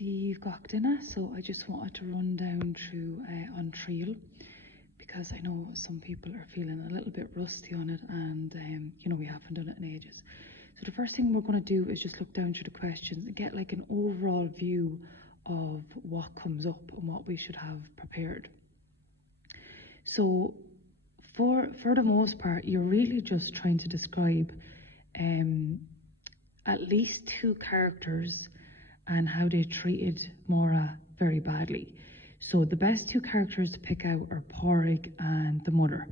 Steve Gochdina. So I just wanted to run down through on triail, because I know some people are feeling a little bit rusty on it, and we haven't done it in ages. So the first thing we're going to do is just look down through the questions and get like an overall view of what comes up and what we should have prepared. So for the most part, you're really just trying to describe at least two characters and how they treated Maura very badly. So the best two characters to pick out are Pádraig and the mother,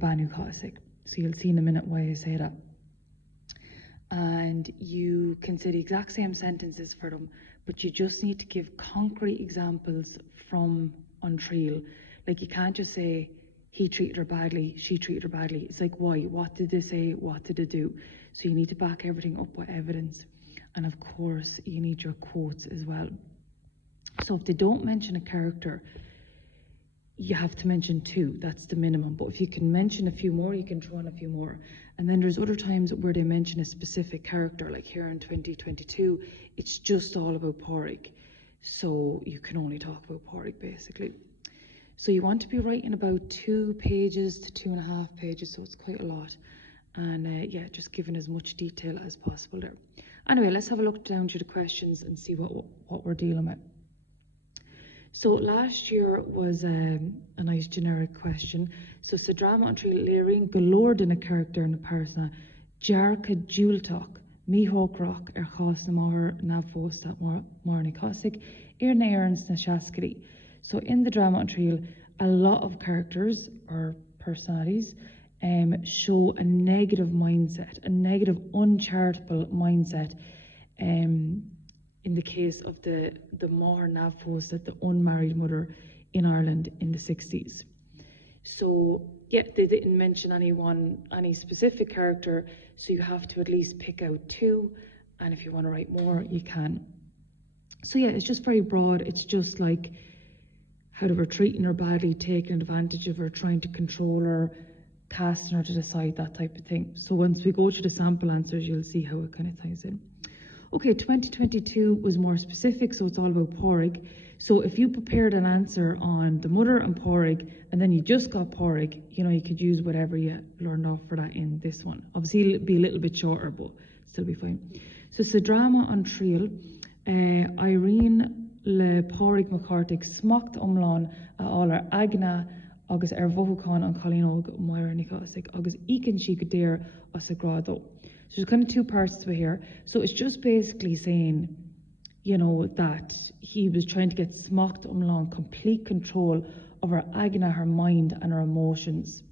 Banu Cossack. So you'll see in a minute why I say that. And you can say the exact same sentences for them, but you just need to give concrete examples from on triail. Like, you can't just say, he treated her badly, she treated her badly. It's like, why? What did they say? What did they do? So you need to back everything up with evidence. And of course, you need your quotes as well. So if they don't mention a character, you have to mention two. That's the minimum. But if you can mention a few more, you can throw in a few more. And then there's other times where they mention a specific character, like here in 2022, it's just all about Pádraig. So you can only talk about Pádraig, basically. So you want to be writing about 2 pages to 2.5 pages, so it's quite a lot. And yeah, just giving as much detail as possible there. Anyway, let's have a look down through the questions and see what we're dealing with. So last year was a nice generic question. So sa drama an triail léiríonn go leor in a character in the persona Jarcha Dúilteach míthócrach chás na máthar nabhfósta Marnie Cossack ar na airns na seascarí. So in the drama on triail, a lot of characters or personalities show a negative mindset, a negative uncharitable mindset. In the case of the Máthar nabhfósta, the unmarried mother in Ireland in the 60s. So yeah, they didn't mention any specific character, so you have to at least pick out 2, and if you want to write more, you can. So yeah, it's just very broad. It's just like how they were treating her badly, taking advantage of her, trying to control her, casting her to the side, that type of thing. So once we go to the sample answers, you'll see how it kind of ties in. Okay, 2022 was more specific, so it's all about Pádraig. So if you prepared an answer on the mother and Pádraig, and then you just got Pádraig, you could use whatever you learned off for that in this one. Obviously, it'll be a little bit shorter, but still be fine. So sa drama an triail, Irene le Pádraig McCarthy smacht omlán a álar agna agus bhuacháin an Colleen Maura Cossack agus ícinn si go déir as a grado. So there's kind of 2 parts to it here. So it's just basically saying, that he was trying to get smacht omlán, complete control of her agna, her mind and her emotions.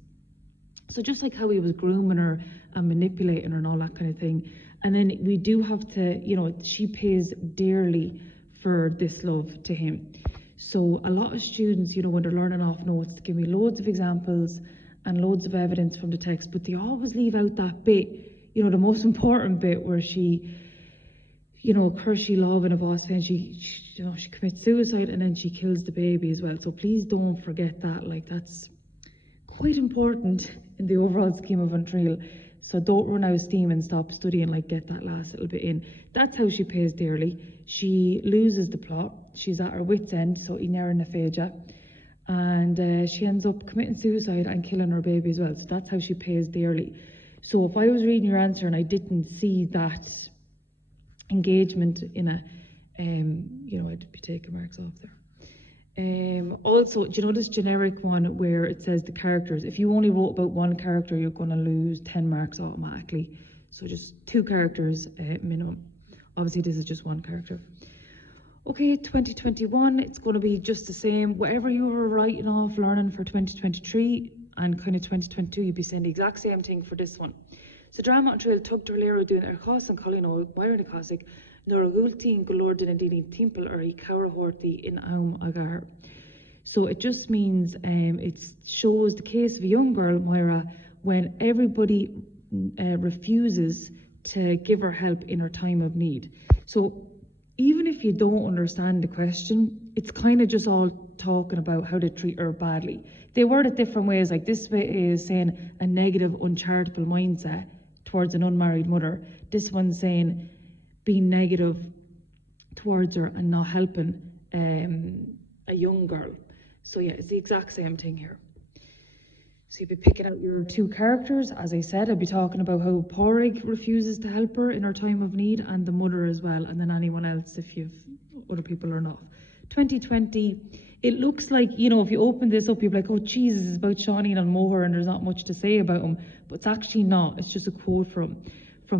So just like how he was grooming her and manipulating her and all that kind of thing. And then we do have to, she pays dearly for this love to him. So a lot of students, when they're learning off notes, they give me loads of examples and loads of evidence from the text, but they always leave out that bit, the most important bit where she, Kirsty love and a boss fan, she commits suicide and then she kills the baby as well. So please don't forget that. Like, that's quite important in the overall scheme of an triail. So don't run out of steam and stop studying, like get that last little bit in. That's how she pays dearly. She loses the plot. She's at her wit's end, so inera na féide. And she ends up committing suicide and killing her baby as well. So that's how she pays dearly. So if I was reading your answer and I didn't see that engagement in it, I'd be taking marks off there. Also, do you know this generic one where it says the characters? If you only wrote about one character, you're going to lose 10 marks automatically. So just 2 characters minimum. Obviously, this is just one character. Okay, 2021, it's going to be just the same. Whatever you were writing off, learning for 2023 and kind of 2022, you'd be saying the exact same thing for this one. So drama an triail tugtar léireadh doing chás an Colleen Maura Cossack nor a gúiltín go leor den a timple or I cabharthortaí in aum agar. So it just means it shows the case of a young girl, Moira, when everybody refuses to give her help in her time of need. So even if you don't understand the question, it's kind of just all talking about how they treat her badly. They word it different ways, like this way is saying a negative, uncharitable mindset towards an unmarried mother. This one's saying being negative towards her and not helping a young girl. So yeah, it's the exact same thing here. So you'd be picking out your two characters. As I said, I'd be talking about how Pádraig refuses to help her in her time of need, and the mother as well, and then anyone else if you've other people or not. 2020, it looks like, you know, if you open this up, you're like, oh Jesus, it's about Seánín and Moher and there's not much to say about him, but it's actually not. It's just a quote from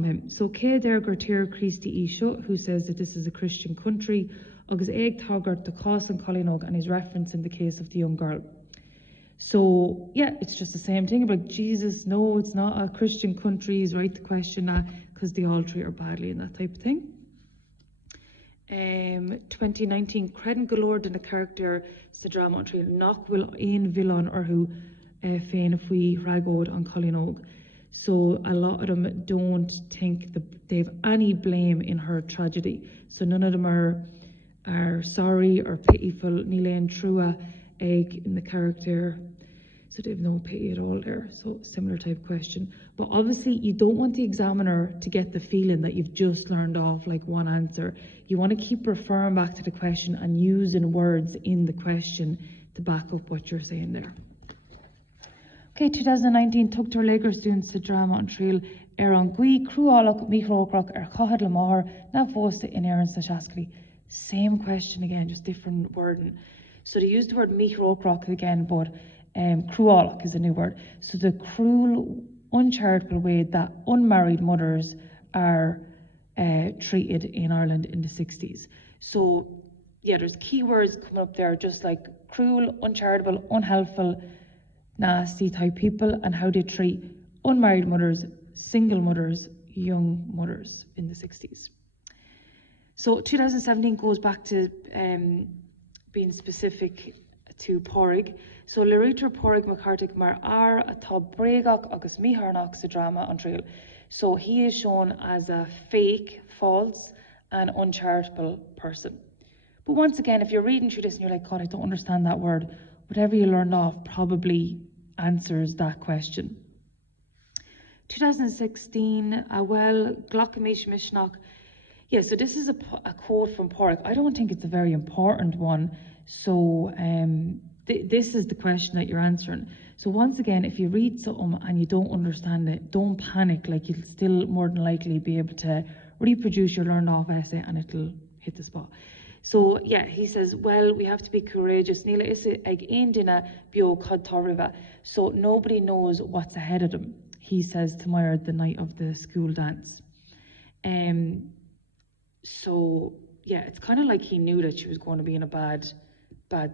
him. So Cé Dergur Tír Christi Isho, who says that this is a Christian country, agus Eag Taggart the Cos and Collinog, and he's referencing the case of the young girl. So yeah, it's just the same thing about Jesus. No, it's not a Christian country. He's right to question that because they all treat her badly and that type of thing. 2019, Credin Galore in the character sa drama on triail knock will ein villain or who féin if we ragod on Collinog. So a lot of them don't think that they've any blame in her tragedy. So none of them are sorry or pitiful. Níl trua egg in the character, so they have no pity at all there. So similar type question. But obviously you don't want the examiner to get the feeling that you've just learned off like one answer. You want to keep referring back to the question and using words in the question to back up what you're saying there. Okay, 2019, Tugtar Lager students to drama on triail an gui cruálach míchrócrach chahad le máthar na fósta in éireann sa seascailí. Same question again, just different wording. So they use the word míchrócrach again, but cruálach is a new word. So the cruel, uncharitable way that unmarried mothers are treated in Ireland in the 60s. So yeah, there's keywords coming up there, just like cruel, uncharitable, unhelpful, nasty type people, and how they treat unmarried mothers, single mothers, young mothers in the 60s. So 2017 goes back to being specific to Pádraig. So Leritar Pádraig McCarthy mar a tá bréagach agus míharnach sa drama on triail. So he is shown as a fake, false and uncharitable person. But once again, if you're reading through this and you're like, God, I don't understand that word, whatever you learn off probably answers that question. 2016, well, Glocamish Mishnach. Yeah, so this is a quote from Pádraig. I don't think it's a very important one. So this is the question that you're answering. So once again, if you read something and you don't understand it, don't panic. Like, you'll still more than likely be able to reproduce your learned off essay and it'll hit the spot. So yeah, he says, well, we have to be courageous. Níl is ag ein dina bio cad tá riva. So nobody knows what's ahead of them, he says to Moira the night of the school dance. So yeah, it's kind of like he knew that she was going to be in a bad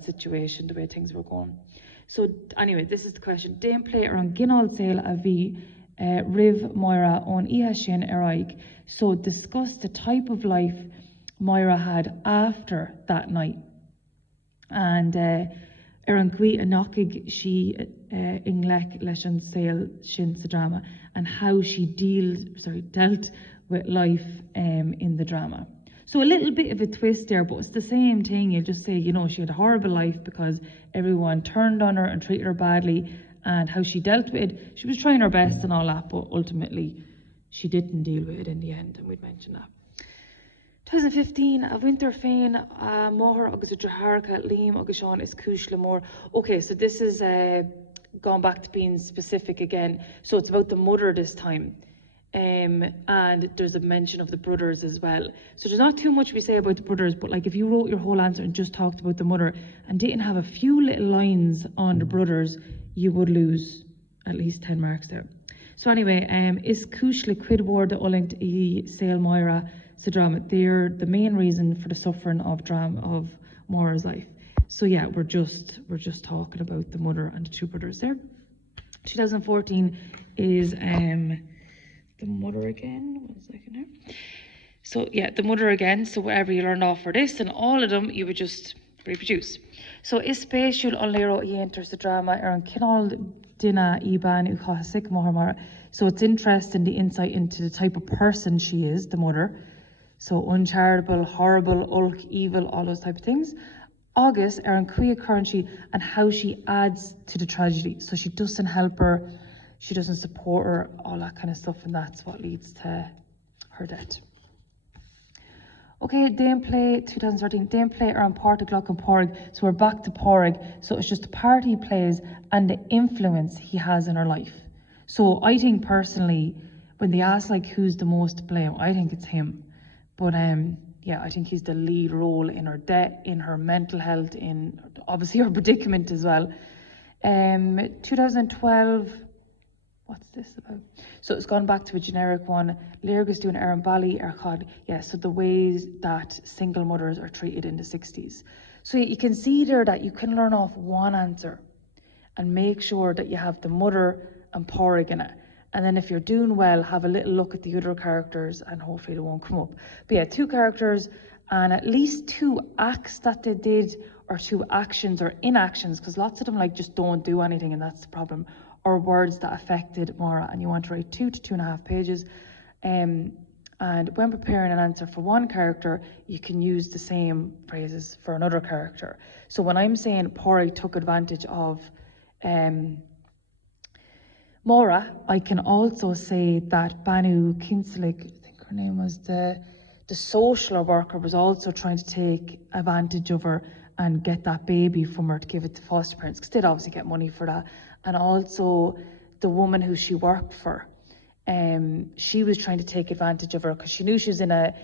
situation, the way things were going. So anyway, this is the question. Dame play around Ginal Sale a V Riv Moira on Iha Shin Eraig. So discuss the type of life Moira had after that night. And Eran Gui Anokig she Inglek Leshan Sale Shin Drama, and how she dealt with life in the drama. So a little bit of a twist there, but it's the same thing. You'll just say, you know, she had a horrible life because everyone turned on her and treated her badly, and how she dealt with it. She was trying her best and all that, but ultimately she didn't deal with it in the end, and we'd mentioned that. 2015, a winter féin, Moher agus a Draharka, Liam agus Sean is Cúis le Mór. Okay, so this is gone back to being specific again. So it's about the mother this time. And there's a mention of the brothers as well. So there's not too much we say about the brothers, but like if you wrote your whole answer and just talked about the mother and didn't have a few little lines on the brothers, you would lose at least 10 marks there. So anyway, is Cúis le Cuidmhór de Ullint I Sale Moira sa drama. They're the main reason for the suffering of Moira's life. So yeah, we're just talking about the mother and the two brothers there. 2014 is the mother again. 1 second here. So yeah, the mother again. So whatever you learned off for this and all of them, you would just reproduce. So is spatial on Lero he enters the drama an Kinal Dina Iban Ukasik Mohamara. So it's interesting the insight into the type of person she is, the mother. So uncharitable, horrible, ulk, evil, all those type of things. August an Quia currency and how she adds to the tragedy. So she doesn't help her, she doesn't support her, all that kind of stuff, and that's what leads to her death. Okay, Dame play 2013. Dame play around Páirc Glock and Porrig. So we're back to Porrig. So it's just the part he plays and the influence he has in her life. So I think personally, when they ask like who's the most to blame, I think it's him. But yeah, I think he's the lead role in her debt, in her mental health, in obviously her predicament as well. 2012. What's this about? So it's gone back to a generic one. Lérgus doing Aaron Bally, Arcad. Yeah, so the ways that single mothers are treated in the 60s. So you can see there that you can learn off one answer and make sure that you have the mother and Porrig in it. And then if you're doing well, have a little look at the other characters and hopefully they won't come up. But yeah, 2 characters and at least 2 acts that they did, or 2 actions or inactions, because lots of them like just don't do anything and that's the problem, or words that affected Maura, and you want to write 2 to 2.5 pages. And when preparing an answer for one character, you can use the same phrases for another character. So when I'm saying Porrig took advantage of Maura, I can also say that Banu Kinslick, I think her name was, the social worker, was also trying to take advantage of her and get that baby from her to give it to foster parents, because they'd obviously get money for that. And also the woman who she worked for, she was trying to take advantage of her because she knew she was in a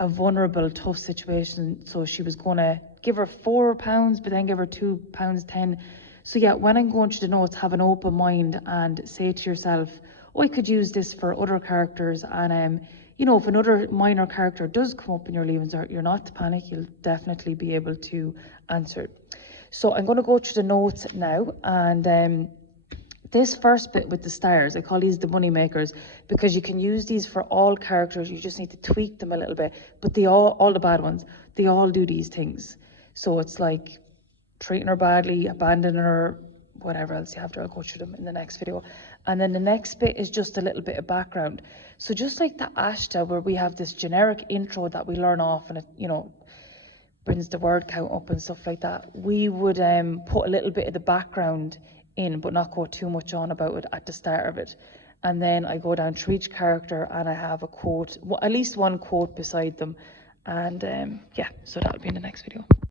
vulnerable, tough situation. So she was going to give her £4, but then give her £2.10. So yeah, when I'm going through the notes, have an open mind and say to yourself, oh, I could use this for other characters. And you know, if another minor character does come up in your leavings, you're not to panic, you'll definitely be able to answer it. So I'm going to go through the notes now, and this first bit with the stars, I call these the money makers, because you can use these for all characters. You just need to tweak them a little bit, but they all the bad ones, they all do these things. So it's like treating her badly, abandoning her, whatever else you have to. I'll go through them in the next video. And then the next bit is just a little bit of background. So just like the Ashta, where we have this generic intro that we learn off, and it, you know, brings the word count up and stuff like that, we would put a little bit of the background in, but not go too much on about it at the start of it. And then I go down through each character and I have a quote, at least one quote beside them. And yeah, so that'll be in the next video.